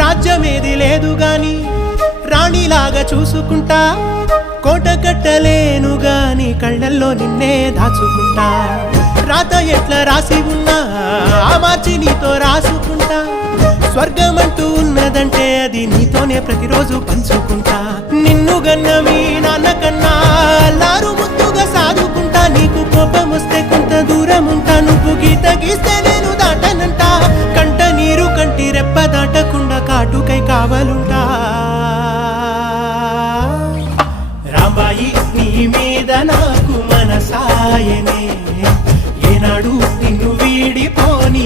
రాజ్యమేది లేదు గాని రాణిలాగా చూసుకుంటా, కోట కట్టలేను గాని కళ్ళల్లో నిన్నే దాచుకుంటా. రాత ఎట్లా రాసి ఉన్నా ఆ మార్చి నీతో రాసుకుంటా. స్వర్గమంటూ ఉన్నదంటే అది నీతోనే ప్రతిరోజు పంచుకుంటా. నిన్ను గన్న మీ నాన్న కన్నా లారు ముద్దుగా సాదుకుంటా. నీకు కోపం వస్తే కొంత దూరం ఉంటా, నువ్వు గీత గీస్తే నేను దాటనంట. కంట నీరు కంటి రెప్ప దాటకుండా కాటుకై కావలుంటా. రాంబాయి నీ మీద నాకు మనసాయనే, ఏనాడు నిన్ను వీడిపోని